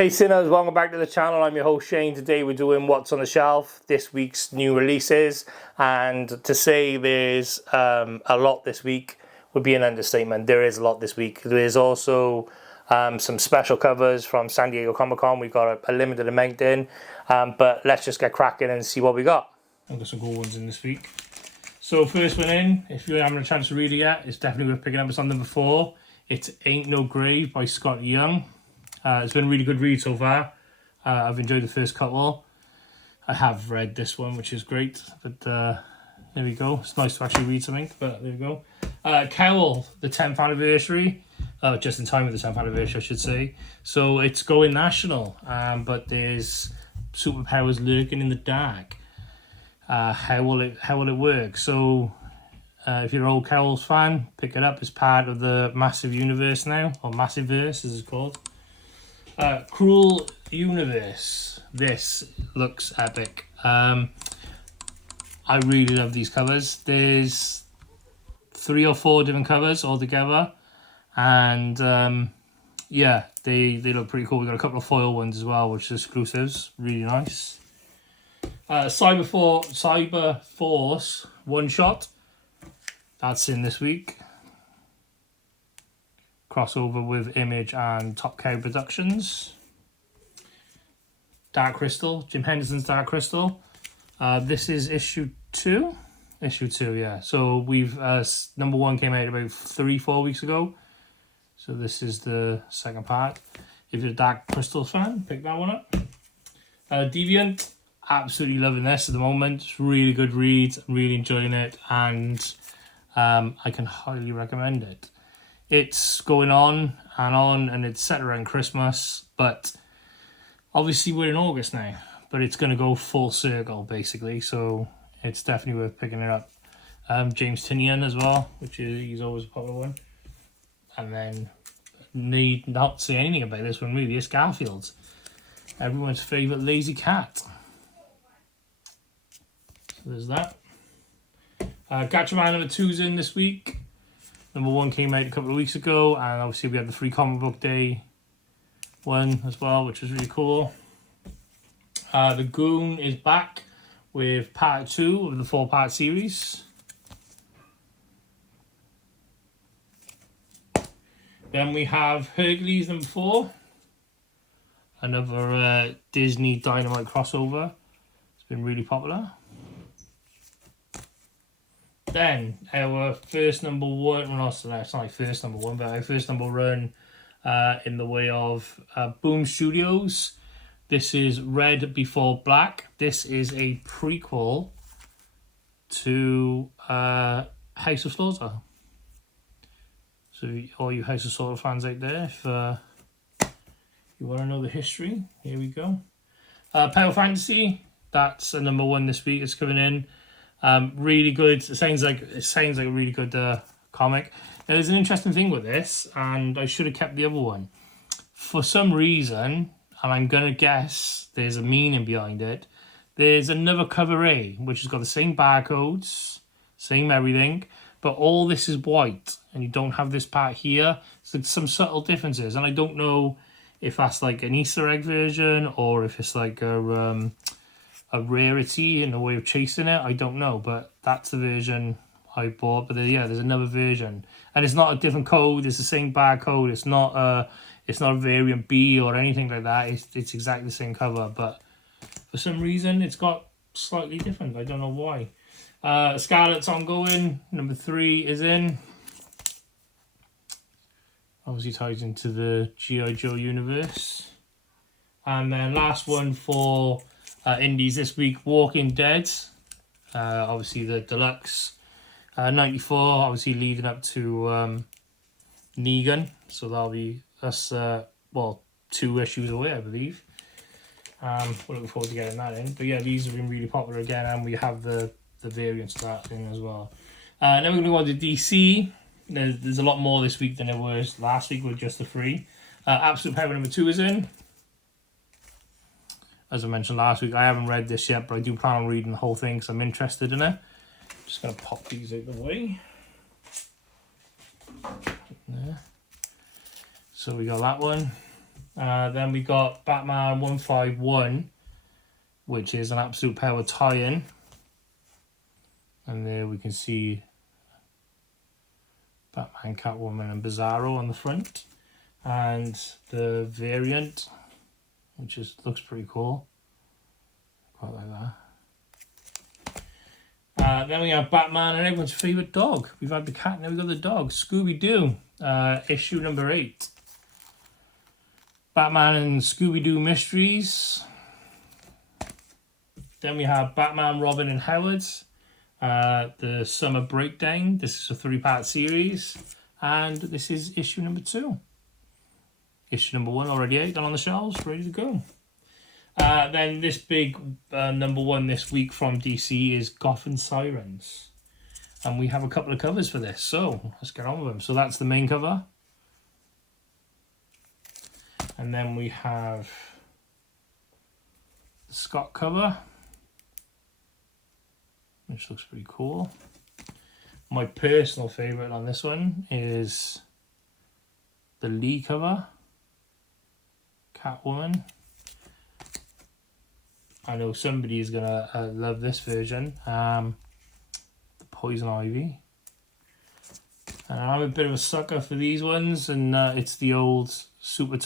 Hey sinners, welcome back to the channel. I'm your host Shane. Today we're doing What's on the Shelf, this week's new releases, and to say there's a lot this week would be an understatement. There is a lot this week. There's also some special covers from San Diego Comic-Con. We've got a limited amount in, but let's just get cracking and see what we got. I've got some cool ones in this week. So first one in, if you haven't had a chance to read it yet, it's definitely worth picking up. It's on number 4. It's Ain't No Grave by Scott Young. It's been a really good read so far. I've enjoyed the first couple. I have read this one, which is great. But there we go. It's nice to actually read something, but there we go. Cowl, the 10th anniversary. Just in time with the 10th anniversary, I should say. So it's going national, but there's superpowers lurking in the dark. How will it work? So if you're an old Cowles fan, pick it up. It's part of the Massive Universe now, or Massiveverse as it's called. Cruel Universe. This looks epic. I really love these covers. There's 3 or 4 different covers all together, and yeah, they look pretty cool. We got a couple of foil ones as well, which are exclusives. Really nice. Cyber Force one shot. That's in this week. Crossover with Image and Top Cow Productions. Dark Crystal, Jim Henderson's Dark Crystal. This is issue 2. Issue 2, yeah. So we've number 1 came out about 3-4 weeks ago. So this is the second part. If you're a Dark Crystal fan, pick that one up. Deviant, absolutely loving this at the moment. It's really good read. I'm really enjoying it, and I can highly recommend it. It's going on, and it's set around Christmas, but obviously we're in August now, but it's going to go full circle, basically, so it's definitely worth picking it up. James Tynion as well, he's always a popular one. And then, need not say anything about this one, really, it's Garfield's. Everyone's favourite lazy cat. So there's that. Gatchaman number 2's in this week. Number 1 came out a couple of weeks ago, and obviously we had the free comic book day one as well, which was really cool. The Goon is back with part 2 of the 4-part series. Then we have Hercules number 4, another Disney Dynamite crossover. It's been really popular. Then our first number 1, well, it's not like first number 1, but our first number run in the way of Boom Studios. This is Red Before Black. This is a prequel to House of Slaughter. So all you House of Slaughter fans out there, if you want to know the history, here we go. Power Fantasy, that's a number 1 this week. It's coming in. Really good. It sounds like a really good comic. Now, there's an interesting thing with this, and I should have kept the other one. For some reason, and I'm going to guess there's a meaning behind it, there's another cover A, which has got the same barcodes, same everything, but all this is white, and you don't have this part here. So there's some subtle differences, and I don't know if that's like an Easter egg version, or if it's like a rarity in the way of chasing it. I don't know, but that's the version I bought. But there's another version, and it's not a different code. It's the same barcode. It's not a variant B or anything like that. It's exactly the same cover, but for some reason it's got slightly different. I don't know why. Scarlet's ongoing. Number 3 is in. Obviously ties into the G.I. Joe universe. And then last one for indies this week, Walking Dead. Obviously the deluxe 94, obviously leading up to Negan. So that'll be us, 2 issues away, I believe. We're looking forward to getting that in. But yeah, these have been really popular again, and we have the variants of that in as well. Then we're going to go on to DC. There's a lot more this week than there was last week with just the 3. Absolute Power number 2 is in. As I mentioned last week, I haven't read this yet, but I do plan on reading the whole thing because I'm interested in it. Just going to pop these out of the way. There. So we got that one. Then we got Batman 151, which is an Absolute Power tie-in. And there we can see Batman, Catwoman and Bizarro on the front. And the variant, which looks pretty cool. Quite like that. Then we have Batman and everyone's favourite dog. We've had the cat, now we've got the dog. Scooby-Doo, issue number 8. Batman and Scooby-Doo Mysteries. Then we have Batman, Robin and Howard. The Summer Breakdown. This is a 3-part series. And this is issue number 2. Issue number 1 already out and on the shelves, ready to go. Then this big number 1 this week from DC is Gotham Sirens. And we have a couple of covers for this, so let's get on with them. So that's the main cover. And then we have the Scott cover, which looks pretty cool. My personal favourite on this one is the Lee cover, Catwoman. I know somebody is going to love this version, the Poison Ivy. And I'm a bit of a sucker for these ones, and it's the old super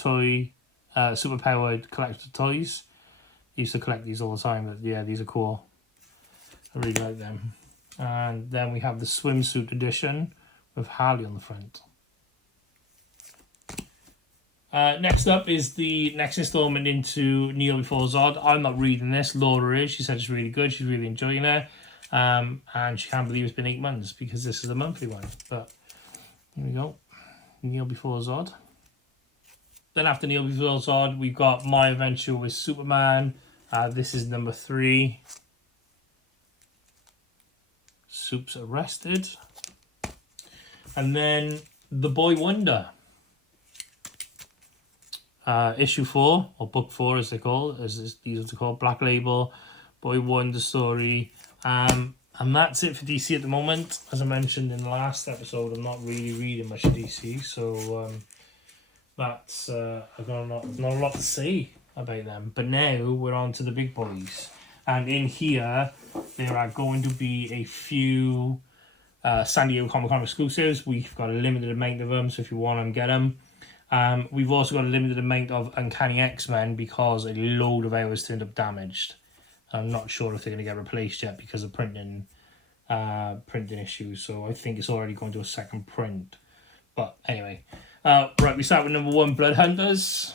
powered collector toys. I used to collect these all the time, but yeah, these are cool. I really like them. And then we have the swimsuit edition with Harley on the front. Next up is the next installment into Kneel Before Zod. I'm not reading this. Laura is. She said it's really good. She's really enjoying it. And she can't believe it's been 8 months because this is a monthly one. But here we go. Kneel Before Zod. Then after Kneel Before Zod, we've got My Adventure with Superman. This is number 3. Soup's arrested. And then The Boy Wonder. Issue 4, or book 4 as they call it, these are called, Black Label, Boy Wonder story. And that's it for DC at the moment. As I mentioned in the last episode, I'm not really reading much DC, so that's I've got not a lot to say about them. But now we're on to the big boys, and in here there are going to be a few San Diego Comic-Con exclusives. We've got a limited amount of them, so if you want them, get them. We've also got a limited amount of Uncanny X-Men because a load of hours turned up damaged. I'm not sure if they're going to get replaced yet because of printing issues. So I think it's already going to a second print. But anyway, right, we start with number 1, Blood Hunters.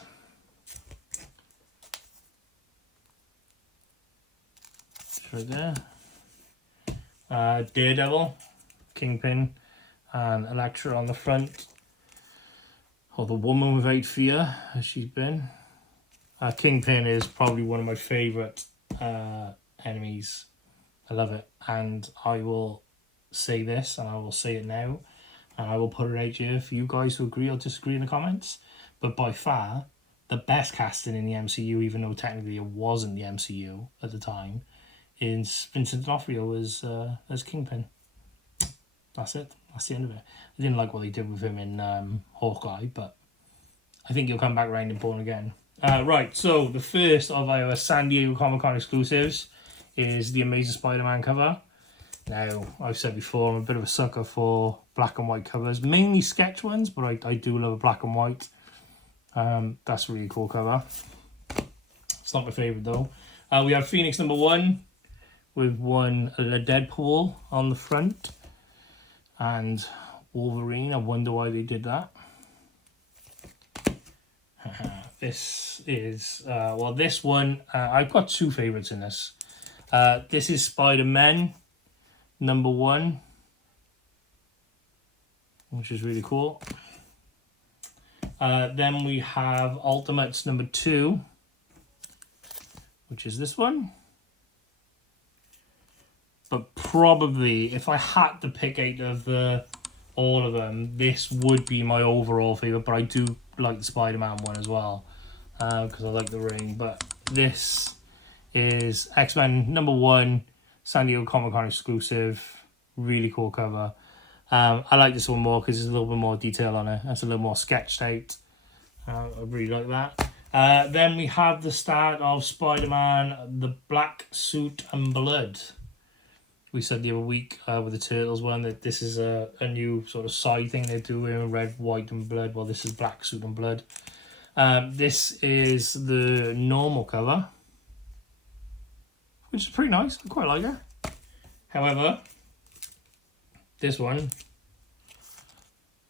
Right there. Daredevil, Kingpin, and Elektra on the front. Or the Woman Without Fear, as she's been. Kingpin is probably one of my favourite enemies. I love it. And I will say this, and I will say it now, and I will put it out here for you guys to agree or disagree in the comments. But by far, the best casting in the MCU, even though technically it wasn't the MCU at the time, is Vincent D'Onofrio as Kingpin. That's it. That's the end of it. I didn't like what they did with him in Hawkeye, but I think he'll come back around in Born Again. Right, so the first of our San Diego Comic-Con exclusives is the Amazing Spider-Man cover. Now, I've said before, I'm a bit of a sucker for black and white covers, mainly sketch ones, but I do love a black and white. That's a really cool cover. It's not my favourite though. We have Phoenix number 1 with one Deadpool on the front. And Wolverine, I wonder why they did that. This is, this one, I've got 2 favourites in this. This is Spider-Man number 1, which is really cool. Then we have Ultimates number 2, which is this one. But probably, if I had to pick out of all of them, this would be my overall favourite. But I do like the Spider-Man one as well, because I like the ring. But this is X-Men number 1, San Diego Comic-Con exclusive. Really cool cover. I like this one more because there's a little bit more detail on it. It's a little more sketched out. I really like that. Then we have the start of Spider-Man, the Black Suit and Blood. We said the other week with the Turtles one that this is a new sort of side thing they're doing, red, white and blood. Well, this is Black Suit and Blood. This is the normal cover, which is pretty nice. I quite like it. However, this one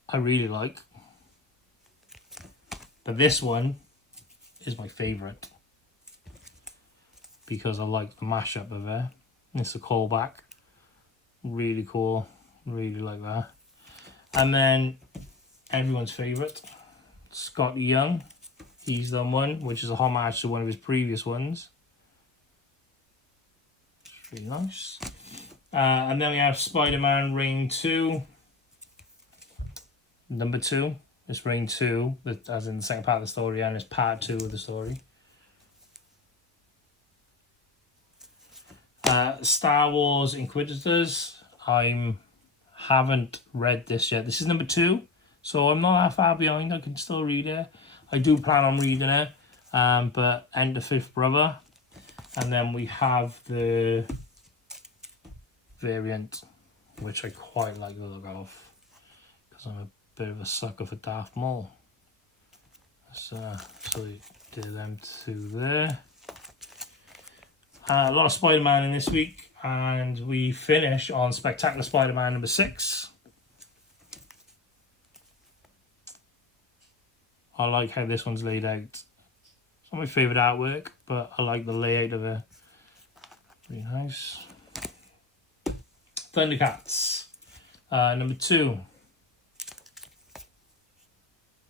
I really like. But this one is my favourite because I like the mashup of it. It's a callback. Really cool. Really like that. And then everyone's favourite, Scott Young. He's done one, which is a homage to one of his previous ones. It's really nice. And then we have Spider-Man Reign 2. Number 2. It's Reign 2, as in the second part of the story, and it's part 2 of the story. Star Wars Inquisitors. I haven't read this yet. This is number 2, so I'm not that far behind. I can still read it. I do plan on reading it, but Enter Fifth Brother. And then we have the variant, which I quite like the look of, because I'm a bit of a sucker for Darth Maul. So we did them two there. A lot of Spider-Man in this week, and we finish on Spectacular Spider-Man number 6. I like how this one's laid out. It's not my favourite artwork, but I like the layout of it. Pretty nice. Thundercats, number 2.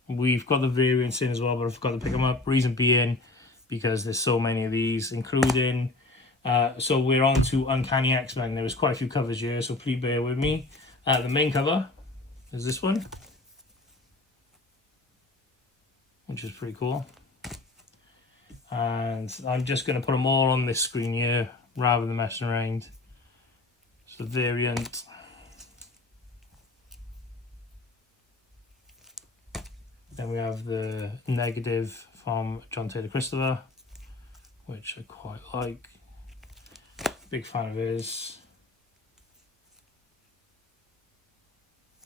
We've got the variants in as well, but I forgot to pick them up. Reason being, because there's so many of these, including... so we're on to Uncanny X-Men. There was quite a few covers here, so please bear with me. The main cover is this one, which is pretty cool. And I'm just going to put them all on this screen here, rather than messing around. So variant... Then we have the negative from John Taylor Christopher, which I quite like. Big fan of his.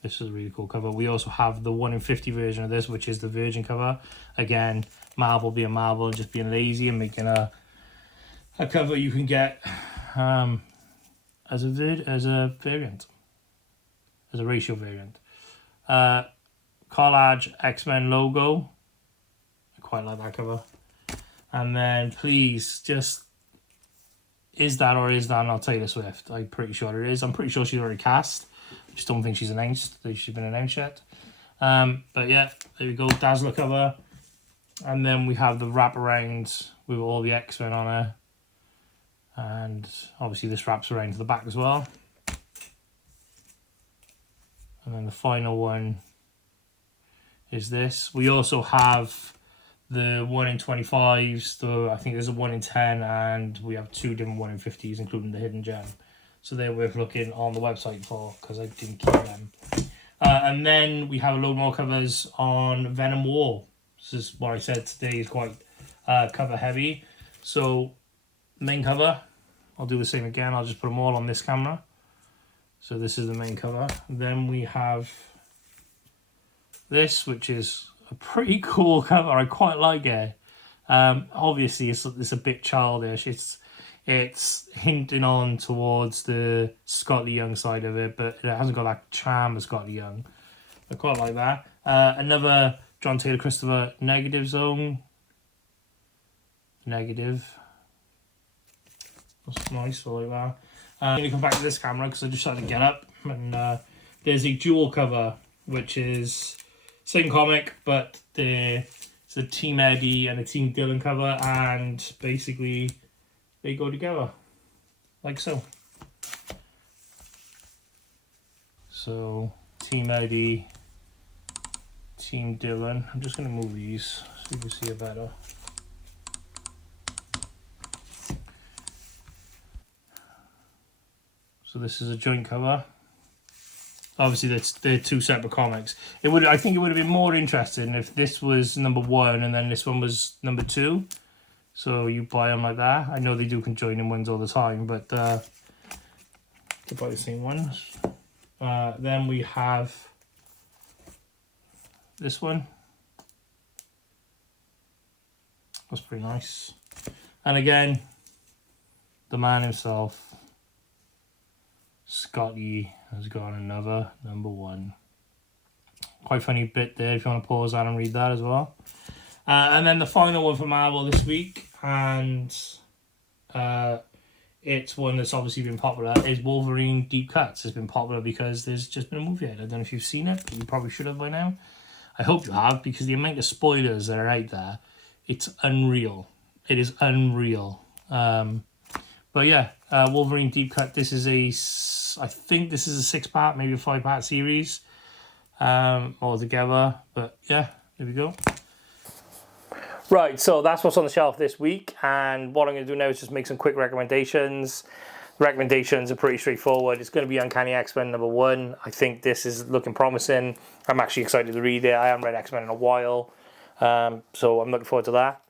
This is a really cool cover. We also have the 1 in 50 version of this, which is the Virgin cover. Again, Marvel being Marvel, just being lazy and making a cover you can get as a variant, as a ratio variant. Collage X-Men logo. I quite like that cover. And then please just, is that or is that not Taylor Swift? I'm pretty sure it is. I'm pretty sure she's already cast. I just don't think she's announced. She's been announced yet. But yeah, there we go. Dazzler cover. And then we have the wraparound with all the X-Men on it. And obviously this wraps around to the back as well. And then the final one is this. We also have the 1 in 25s, I think there's a 1 in 10, and we have 2 different 1 in 50s, including the hidden gem. So they're worth looking on the website for, because I didn't keep them. And then we have a load more covers on Venom War. This is what I said today is quite cover heavy. So main cover, I'll do the same again. I'll just put them all on this camera. So this is the main cover. Then we have this, which is a pretty cool cover. I quite like it. Obviously, it's a bit childish. It's hinting on towards the Scott Young side of it, but it hasn't got that charm of Scott Young. I quite like that. Another John Taylor Christopher Negative Zone. Negative. That's nice. I like that. I'm going to come back to this camera because I just had to get up. And there's a dual cover, which is same comic, but it's a Team Eddie and a Team Dylan cover, and basically they go together, like so. So, Team Eddie, Team Dylan. I'm just going to move these so you can see it better. So this is a joint cover. Obviously, they're two separate comics. I think it would have been more interesting if this was number 1 and then this one was number 2. So you buy them like that. I know they do conjoining ones all the time, but to buy the same ones. Then we have this one. That's pretty nice. And again, the man himself, Scotty, has got another number 1. Quite funny bit there if you want to pause that and read that as well. And then the final one for Marvel this week, and it's one that's obviously been popular, is Wolverine Deep Cuts. It's been popular because there's just been a movie out. I don't know if you've seen it, but you probably should have by now. I hope you have, because the amount of spoilers that are out there, it's unreal. It is unreal. But yeah, Wolverine Deep Cut. This is I think this is a 6-part, maybe a 5-part series altogether. But yeah, there we go. Right, so that's what's on the shelf this week, and what I'm going to do now is just make some quick recommendations. The recommendations are pretty straightforward. It's going to be Uncanny X-Men number 1. I think this is looking promising. I'm actually excited to read it. I haven't read X-Men in a while, so I'm looking forward to that.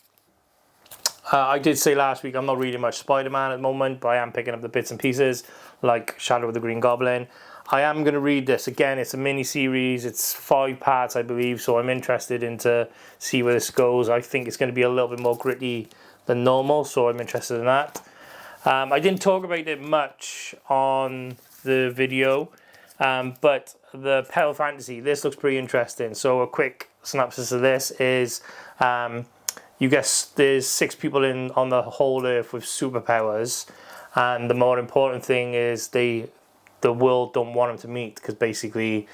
I did say last week I'm not reading much Spider-Man at the moment, but I am picking up the bits and pieces, like Shadow of the Green Goblin. I am going to read this. Again, it's a mini-series. It's 5 parts, I believe, so I'm interested to see where this goes. I think it's going to be a little bit more gritty than normal, so I'm interested in that. I didn't talk about it much on the video, but the Pale Fantasy, this looks pretty interesting. So a quick synopsis of this is, you guess there's 6 people on the whole Earth with superpowers, and the more important thing is the world don't want them to meet, because basically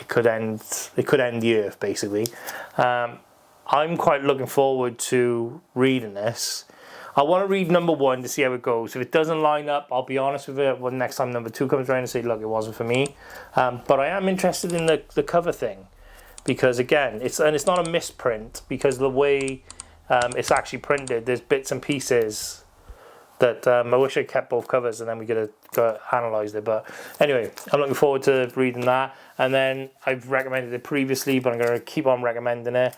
it could end the Earth, basically. I'm quite looking forward to reading this. I want to read number 1 to see how it goes. If it doesn't line up, I'll be honest with it. Well, next time number 2 comes around and say, look, it wasn't for me. But I am interested in the cover thing, because again, it's not a misprint, because the way it's actually printed, there's bits and pieces that I wish I kept both covers and then we could have analysed it. But anyway, I'm looking forward to reading that. And then I've recommended it previously, but I'm going to keep on recommending it.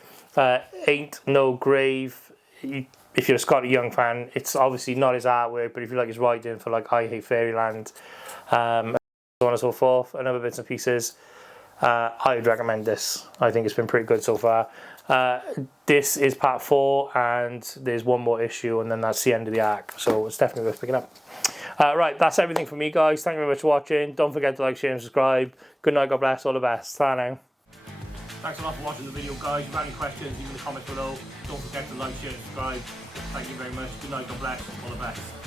Ain't No Grave. If you're a Scotty Young fan, it's obviously not his artwork, but if you like his writing for like I Hate Fairyland, so on and so forth, and other bits and pieces, I'd recommend this. I think it's been pretty good so far. This is part 4, and there's one more issue, and then that's the end of the arc, so it's definitely worth picking up. Right, that's everything for me, guys. Thank you very much for watching. Don't forget to like, share and subscribe. Good night, God bless, all the best. Ta now. Thanks a lot for watching the video, guys. If you have any questions, leave in the comments below. Don't forget to like, share and subscribe. Thank you very much. Good night, God bless, all the best.